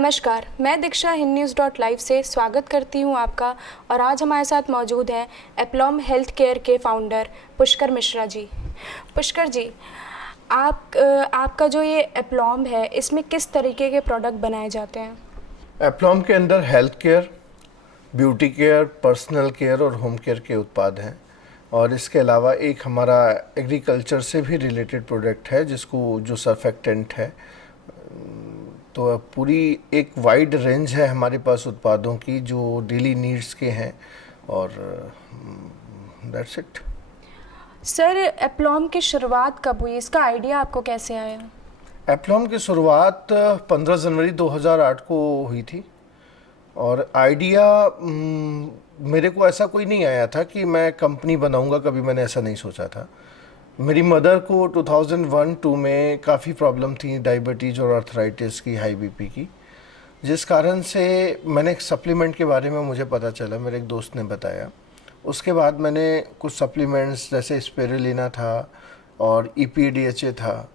नमस्कार, मैं दीक्षा HindNews.live से स्वागत करती हूं आपका। और आज हमारे साथ मौजूद हैं एप्लॉम हेल्थ केयर के फाउंडर पुष्कर मिश्रा जी। पुष्कर जी, आपका जो ये एप्लॉम है, इसमें किस तरीके के प्रोडक्ट बनाए जाते हैं? एप्लॉम के अंदर health care, beauty care, personal care और होम केयर के उत्पाद हैं। और इसके अलावा एक हमारा एग्रीकल्चर से भी रिलेटेड प्रोडक्ट है जिसको जो सर्फेक्टेंट है। तो पूरी एक वाइड रेंज है हमारे पास उत्पादों की जो डेली नीड्स के हैं। और दैट्स इट। सर, एप्लॉम की शुरुआत कब हुई? इसका आइडिया आपको कैसे आया? एप्लॉम की शुरुआत 15 जनवरी 2008 को हुई थी। और आइडिया मेरे को ऐसा कोई नहीं आया था कि मैं कंपनी बनाऊंगा, कभी मैंने ऐसा नहीं सोचा था। मेरी मदर को 2001-2 में काफ़ी प्रॉब्लम थी, डायबिटीज़ और आर्थराइटिस की, हाई बीपी की, जिस कारण से मैंने एक सप्लीमेंट के बारे में मुझे पता चला, मेरे एक दोस्त ने बताया। उसके बाद मैंने कुछ सप्लीमेंट्स जैसे स्पिरुलिना था और EPDHA था,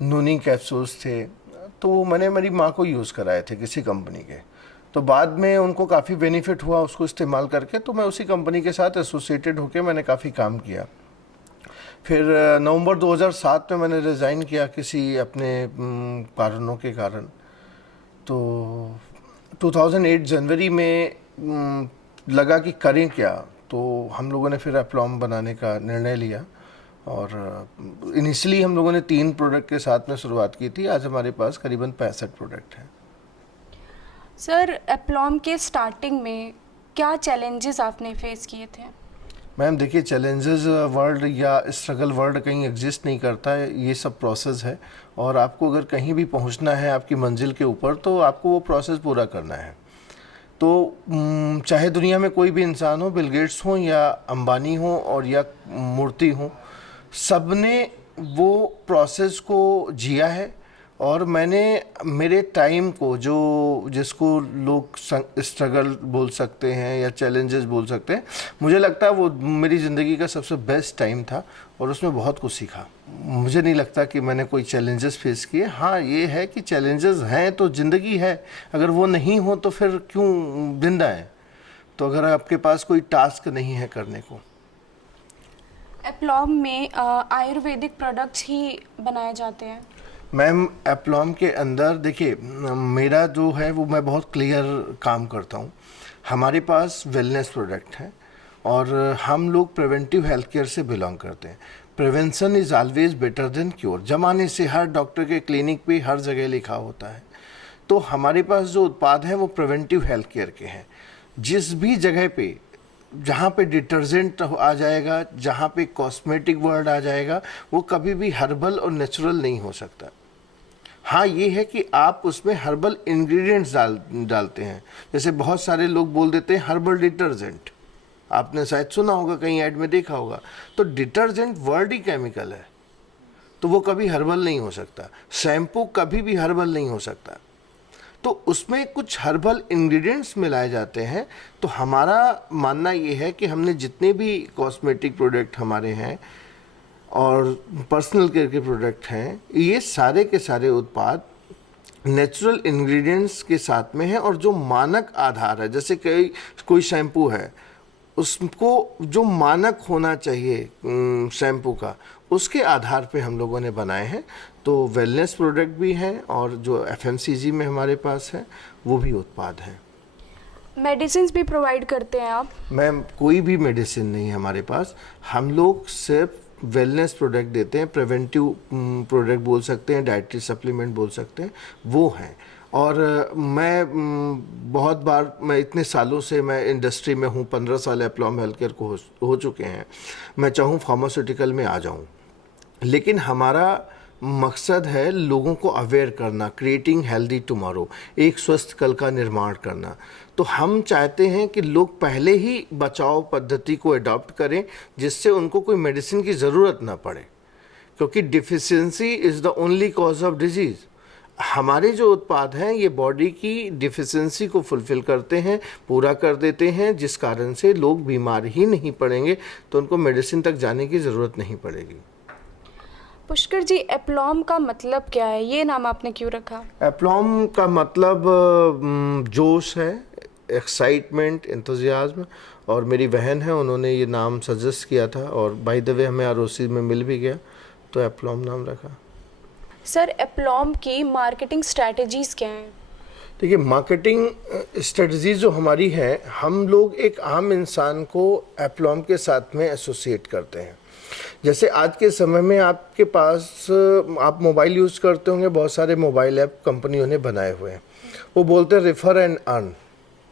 नूनी कैप्सूल्स थे, तो मैंने मेरी माँ को यूज़ कराए थे किसी कंपनी के। तो बाद में उनको काफ़ी बेनिफिट हुआ उसको इस्तेमाल करके, तो मैं उसी कंपनी के साथ एसोसिएटेड होकर मैंने काफ़ी काम किया। फिर नवंबर 2007 में मैंने रिज़ाइन किया किसी अपने कारणों के कारण। तो 2008 जनवरी में लगा कि करें क्या, तो हम लोगों ने फिर एप्लॉम बनाने का निर्णय लिया। और इनिशियली हम लोगों ने 3 प्रोडक्ट के साथ में शुरुआत की थी। आज हमारे पास करीबन 65 प्रोडक्ट हैं। सर, एप्लॉम के स्टार्टिंग में क्या चैलेंजेस आपने फेस किए थे? मैम देखिए, चैलेंजेस वर्ल्ड या स्ट्रगल वर्ल्ड कहीं एग्जिस्ट नहीं करता है, ये सब प्रोसेस है। और आपको अगर कहीं भी पहुंचना है आपकी मंजिल के ऊपर, तो आपको वो प्रोसेस पूरा करना है। तो चाहे दुनिया में कोई भी इंसान हो, बिल गेट्स हो या अंबानी हो और या मूर्ति हो, सब ने वो प्रोसेस को जिया है। और मैंने मेरे टाइम को, जो जिसको लोग स्ट्रगल बोल सकते हैं या चैलेंजेस बोल सकते हैं, मुझे लगता है वो मेरी ज़िंदगी का सबसे बेस्ट टाइम था और उसमें बहुत कुछ सीखा। मुझे नहीं लगता कि मैंने कोई चैलेंजेस फेस किए। हाँ, ये है कि चैलेंजेस हैं तो ज़िंदगी है, अगर वो नहीं हो तो फिर क्यों जिंदा है। तो अगर आपके पास कोई टास्क नहीं है करने को। एप्लॉम में आयुर्वेदिक प्रोडक्ट्स ही बनाए जाते हैं? मैम एप्लॉम के अंदर देखिए, मेरा जो है वो मैं बहुत क्लियर काम करता हूँ। हमारे पास वेलनेस प्रोडक्ट हैं और हम लोग प्रिवेंटिव हेल्थ केयर से बिलोंग करते हैं। Prevention is always better than cure, जमाने से हर डॉक्टर के क्लिनिक पे हर जगह लिखा होता है। तो हमारे पास जो उत्पाद हैं वो प्रिवेंटिव हेल्थ केयर के हैं। जिस भी जगह पे, जहाँ पे डिटर्जेंट आ जाएगा, जहाँ पे कॉस्मेटिक वर्ड आ जाएगा, वो कभी भी हर्बल और नेचुरल नहीं हो सकता। हाँ, ये है कि आप उसमें हर्बल इंग्रेडिएंट्स डालते हैं। जैसे बहुत सारे लोग बोल देते हैं हर्बल डिटर्जेंट, आपने शायद सुना होगा, कहीं ऐड में देखा होगा। तो डिटर्जेंट वर्ड ही केमिकल है, तो वो कभी हर्बल नहीं हो सकता। शैम्पू कभी भी हर्बल नहीं हो सकता। तो उसमें कुछ हर्बल इंग्रेडिएंट्स मिलाए जाते हैं। तो हमारा मानना ये है कि हमने जितने भी कॉस्मेटिक प्रोडक्ट हमारे हैं और पर्सनल केयर के प्रोडक्ट हैं, ये सारे के सारे उत्पाद नेचुरल इंग्रेडिएंट्स के साथ में है। और जो मानक आधार है, जैसे कोई शैम्पू है, उसको जो मानक होना चाहिए शैम्पू का, उसके आधार पे हम लोगों ने बनाए हैं। तो वेलनेस प्रोडक्ट भी हैं और जो FMCG में हमारे पास है वो भी उत्पाद हैं। मेडिसिन भी प्रोवाइड करते हैं आप? मैम कोई भी मेडिसिन नहीं है हमारे पास, हम लोग सिर्फ वेलनेस प्रोडक्ट देते हैं। प्रिवेंटिव प्रोडक्ट बोल सकते हैं, डाइटरी सप्लीमेंट बोल सकते हैं, वो हैं। और मैं बहुत बार, मैं इतने सालों से मैं इंडस्ट्री में हूँ, 15 साल एप्लॉम हेल्थ केयर को हो चुके हैं। मैं चाहूँ फार्मास्यूटिकल में आ जाऊँ, लेकिन हमारा मकसद है लोगों को अवेयर करना, क्रिएटिंग हेल्दी टुमारो, एक स्वस्थ कल का निर्माण करना। तो हम चाहते हैं कि लोग पहले ही बचाव पद्धति को अडॉप्ट करें, जिससे उनको कोई मेडिसिन की ज़रूरत ना पड़े, क्योंकि deficiency is the only cause of disease. हमारे जो उत्पाद हैं ये बॉडी की डिफिशियंसी को फुलफ़िल करते हैं, पूरा कर देते हैं, जिस कारण से लोग बीमार ही नहीं पड़ेंगे, तो उनको मेडिसिन तक जाने की ज़रूरत नहीं पड़ेगी। पुष्कर जी, एप्लॉम का मतलब क्या है? ये नाम आपने क्यों रखा? एप्लॉम का मतलब जोश है, एक्साइटमेंट, एंथुजियाज्म। और मेरी बहन है, उन्होंने ये नाम सजेस्ट किया था और बाय द वे हमें आरओसी में मिल भी गया, तो एप्लॉम नाम रखा। सर, एप्लॉम की मार्केटिंग स्ट्रैटेजीज क्या हैं? देखिए, मार्केटिंग स्ट्रेटजी जो हमारी है, हम लोग एक आम इंसान को एप्लॉम के साथ में एसोसिएट करते हैं। जैसे आज के समय में आपके पास आप मोबाइल यूज़ करते होंगे, बहुत सारे मोबाइल ऐप कंपनियों ने बनाए हुए हैं। वो बोलते हैं रेफ़र एंड अर्न,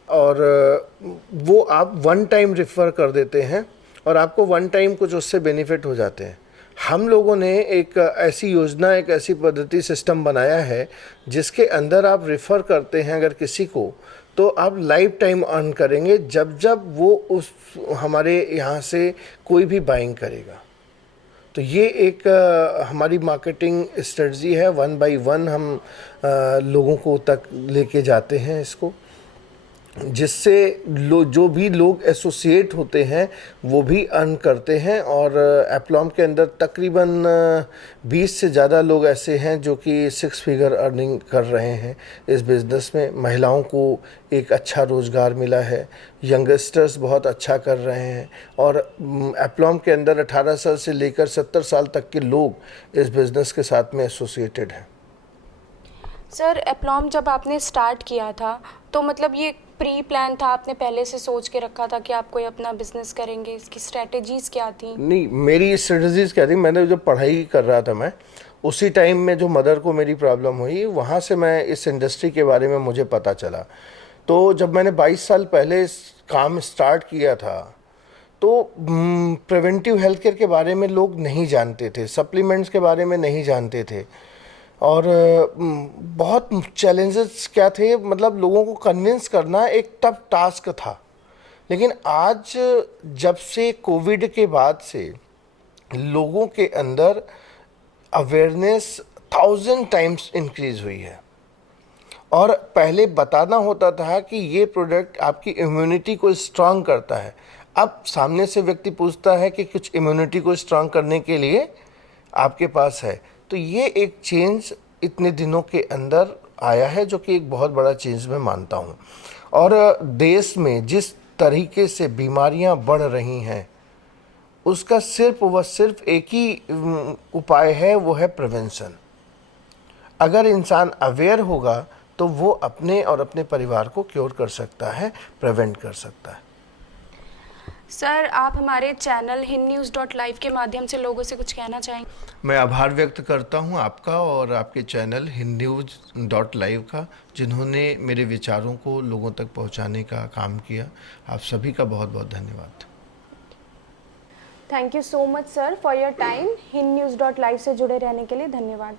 और वो आप वन टाइम रेफ़र कर देते हैं और आपको वन टाइम कुछ उससे बेनिफिट हो जाते हैं। हम लोगों ने एक ऐसी योजना, एक ऐसी पद्धति, सिस्टम बनाया है जिसके अंदर आप रेफ़र करते हैं अगर किसी को, तो आप लाइफ टाइम अर्न करेंगे जब जब वो उस हमारे यहाँ से कोई भी बाइंग करेगा। तो ये एक हमारी मार्केटिंग स्ट्रेटजी है। वन बाय वन हम लोगों को तक लेके जाते हैं इसको, जिससे जो भी लोग एसोसिएट होते हैं वो भी अर्न करते हैं। और एप्लॉम के अंदर तकरीबन 20 से ज़्यादा लोग ऐसे हैं जो कि 6 फिगर अर्निंग कर रहे हैं इस बिज़नेस में। महिलाओं को एक अच्छा रोज़गार मिला है, यंगस्टर्स बहुत अच्छा कर रहे हैं, और एप्लॉम के अंदर 18 साल से लेकर 70 साल तक के लोग इस बिज़नेस के साथ में एसोसिएटेड हैं। सर, एप्लॉम जब आपने स्टार्ट किया था तो मतलब ये प्री प्लान था, आपने पहले से सोच के रखा था कि आप कोई अपना बिजनेस करेंगे? इसकी स्ट्रेटजीज क्या थी? नहीं, मेरी स्ट्रेटजीज क्या थी, मैंने जब पढ़ाई कर रहा था मैं, उसी टाइम में जो मदर को मेरी प्रॉब्लम हुई, वहाँ से मैं इस इंडस्ट्री के बारे में मुझे पता चला। तो जब मैंने 22 साल पहले इस काम स्टार्ट किया था, तो प्रिवेंटिव हेल्थ केयर के बारे में लोग नहीं जानते थे, सप्लीमेंट्स के बारे में नहीं जानते थे, और बहुत चैलेंजेस क्या थे, मतलब लोगों को कन्विंस करना एक टफ टास्क था। लेकिन आज जब से कोविड के बाद से लोगों के अंदर अवेयरनेस 1000 टाइम्स इंक्रीज हुई है। और पहले बताना होता था कि ये प्रोडक्ट आपकी इम्यूनिटी को स्ट्रांग करता है, अब सामने से व्यक्ति पूछता है कि कुछ इम्यूनिटी को स्ट्रांग करने के लिए आपके पास है। तो ये एक चेंज इतने दिनों के अंदर आया है, जो कि एक बहुत बड़ा चेंज मैं मानता हूँ। और देश में जिस तरीके से बीमारियां बढ़ रही हैं, उसका सिर्फ व सिर्फ एक ही उपाय है, वो है प्रिवेंशन। अगर इंसान अवेयर होगा तो वो अपने और अपने परिवार को क्योर कर सकता है, प्रिवेंट कर सकता है। सर, आप हमारे चैनल hinnews.live के माध्यम से लोगों से कुछ कहना चाहेंगे? मैं आभार व्यक्त करता हूं आपका और आपके चैनल hinnews.live का, जिन्होंने मेरे विचारों को लोगों तक पहुंचाने का काम किया। आप सभी का बहुत बहुत धन्यवाद। Thank you so much sir for your time. hinnews.live से जुड़े रहने के लिए धन्यवाद।